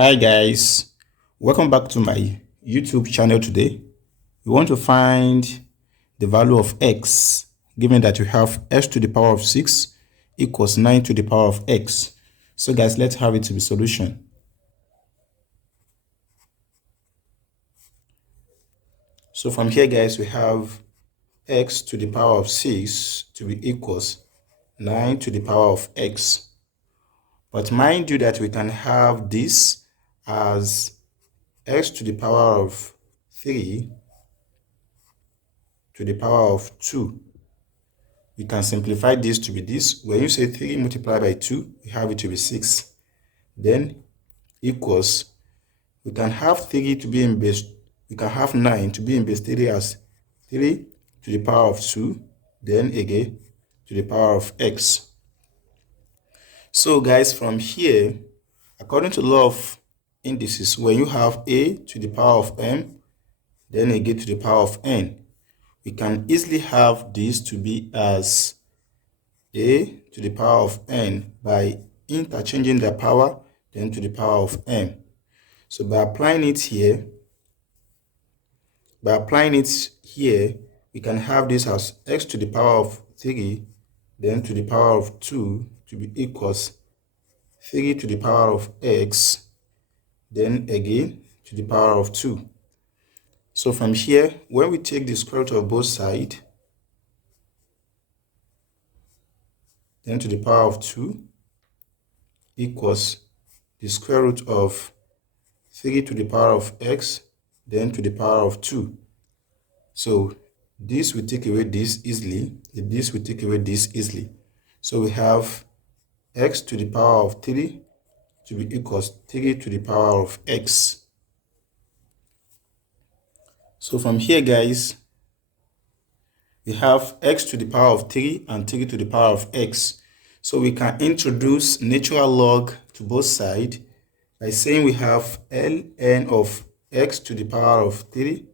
Hi guys, welcome back to my YouTube channel today. We want to find the value of x given that you have x to the power of 6 equals 9 to the power of x. So guys, let's have it to be solution. So from here guys, we have x to the power of 6 to be equals 9 to the power of x. But mind you that we can have this as x to the power of 3 to the power of 2. We can simplify this to be this. When you say 3 multiplied by 2, we have it to be 6. Then equals, we can have 3 to be in base, we can have 9 to be in base 3 as 3 to the power of 2, then again to the power of x. So guys, from here, according to law of indices, when you have a to the power of m, then again to the power of n, we can easily have this to be as a to the power of n by interchanging the power, then to the power of m. So by applying it here, we can have this as x to the power of 3, then to the power of 2 to be equals 3 to the power of x, then again to the power of 2. So from here, when we take the square root of both sides, then to the power of 2 equals the square root of 3 to the power of x, then to the power of 2. So this will take away this easily, this will take away this easily. So we have x to the power of 3 to be equals 3 to the power of x. So from here guys, we have x to the power of 3 and 3 to the power of x. So we can introduce natural log to both sides by saying we have ln of x to the power of 3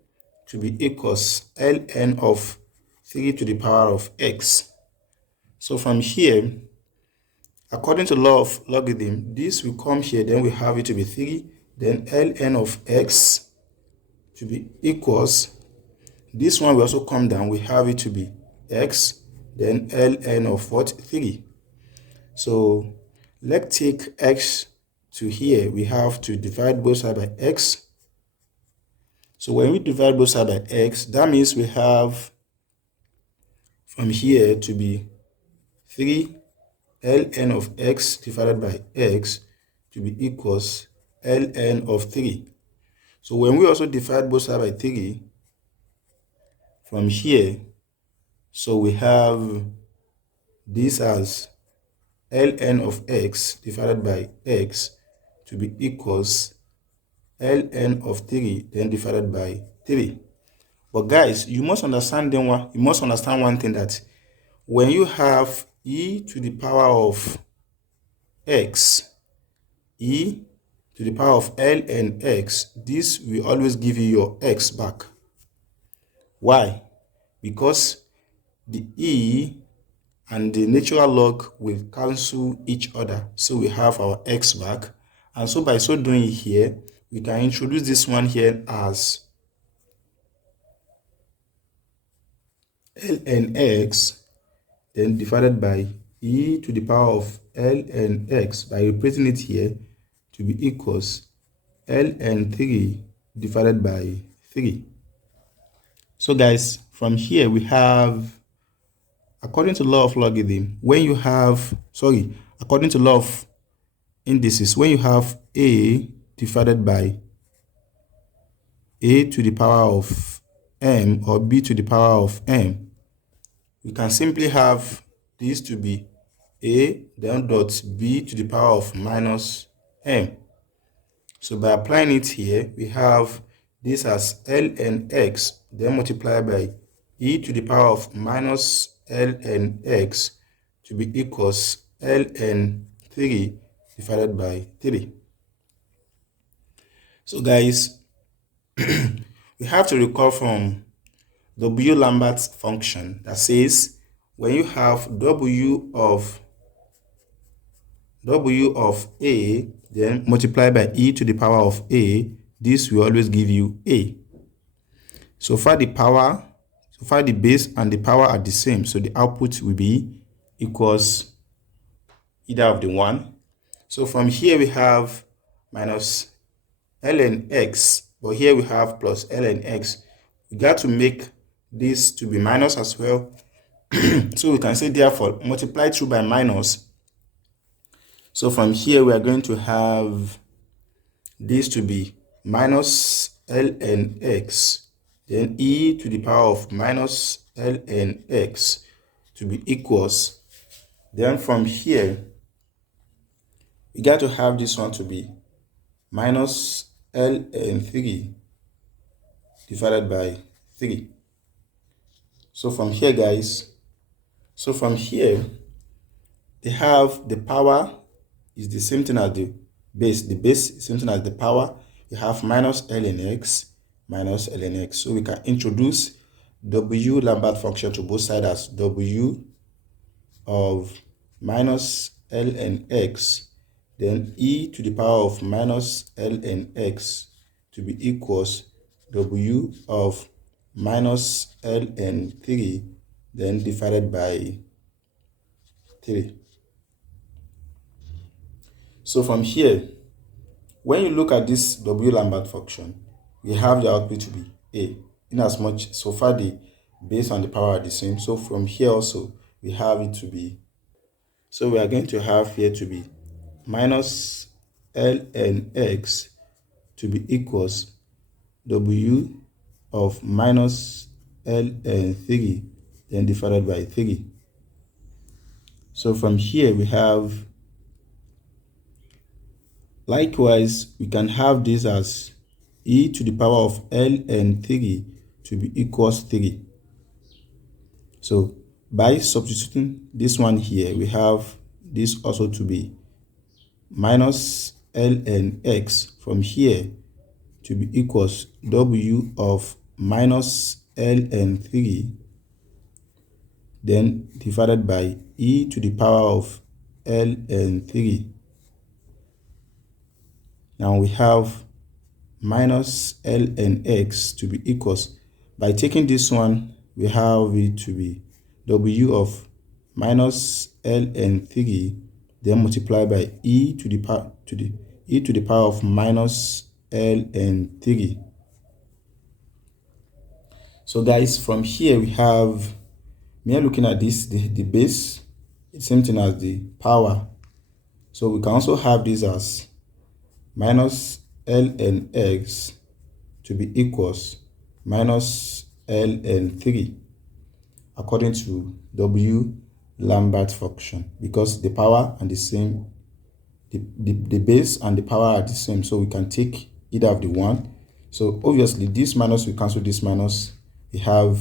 to be equals ln of 3 to the power of x. So from here, according to law of logarithm, this will come here, then we have it to be 3, then ln of x to be equals, this one will also come down, we have it to be x, then ln of what? 3. So let's take x to here, we have to divide both sides by x. So when we divide both sides by x, that means we have from here to be 3 ln of x divided by x to be equals ln of 3. So when we also divide both sides by 3, from here, so we have this as ln of x divided by x to be equals ln of 3 then divided by 3. But guys, you must understand one thing, that when you have e to the power of x, e to the power of ln x, this will always give you your x back. Why? Because the e and the natural log will cancel each other, so we have our x back. And so by so doing here, we can introduce this one here as ln x then divided by e to the power of ln x by replacing it here to be equals ln 3 divided by 3. So guys, from here we have, according to law of logarithm, according to law of indices, when you have a divided by a to the power of m or b to the power of m, we can simply have this to be a then dot b to the power of minus m. So by applying it here, we have this as ln x then multiplied by e to the power of minus ln x to be equals ln 3 divided by 3. So guys, we have to recall from W Lambert function that says when you have w of a then multiply by e to the power of a. This will always give you a. So far the base and the power are the same, so the output will be equals either of the one. So from here we have minus ln x, but here we have plus ln x. We got to make this to be minus as well. So we can say therefore multiply through by minus. So from here we are going to have this to be minus ln x, then e to the power of minus ln x to be equals. Then from here we got to have this one to be minus ln 3 divided by 3. So from here, guys, they have the power is the same thing as the base. The base is the same thing as the power. You have minus ln x minus ln x. So we can introduce W Lambert function to both sides as W of minus ln x, then e to the power of minus ln x to be equals W of minus ln 3 then divided by 3. So from here, when you look at this W Lambert function, we have the output to be a, in as much so far the base and the power are the same. So from here also we have it to be, so we are going to have here to be minus ln x to be equals W of minus ln 3 then divided by 3. So from here we have, likewise we can have this as e to the power of ln 3 to be equals 3. So by substituting this one here, we have this also to be minus ln x from here to be equals W of minus ln 3 then divided by e to the power of ln 3. Now we have minus ln x to be equals, by taking this one we have it to be W of minus ln 3 then multiply by e to the power of minus ln 3. So guys, from here we have, we are looking at this, the base, it's same thing as the power. So we can also have this as minus ln x to be equals minus ln 3 according to W Lambert function, because the power and the same, the base and the power are the same, so we can take either of the one. So obviously this minus, we cancel this minus, we have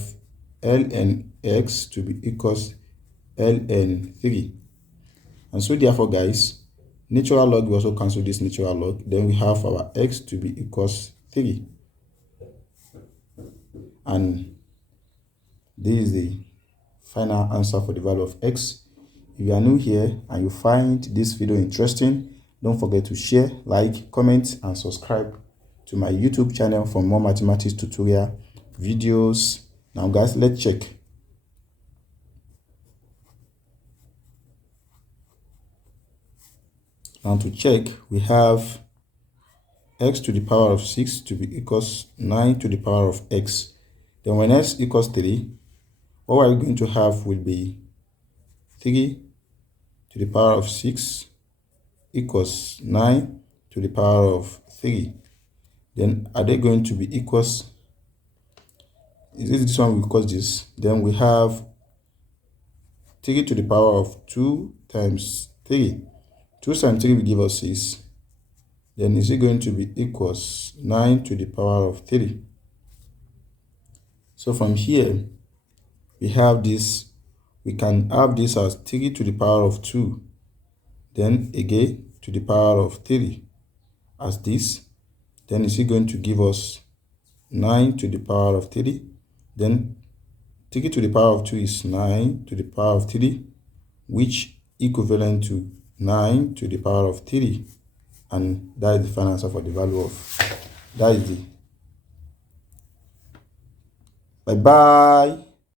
ln x to be equals ln 3, and so therefore guys, natural log, we also cancel this natural log, then we have our x to be equals 3, and this is the final answer for the value of x. If you are new here and you find this video interesting, don't forget to share, like, comment, and subscribe to my YouTube channel for more mathematics tutorial videos. Now guys, let's check. Now to check, we have x to the power of 6 to be equals 9 to the power of x. Then when x equals 3, what we're going to have will be 3 to the power of 6 equals 9 to the power of 3. Then are they going to be equals, is this one will equals this? Then we have 3 to the power of 2 times 3. 2 times 3 will give us 6. Then is it going to be equals 9 to the power of 3? So from here, we have this, we can have this as 3 to the power of 2, then again to the power of 3 as this. Then is it going to give us 9 to the power of 3? Then 3 to the power of 2 is 9 to the power of 3, which equivalent to 9 to the power of 3 and that is the final answer for the value of, that is the, bye bye.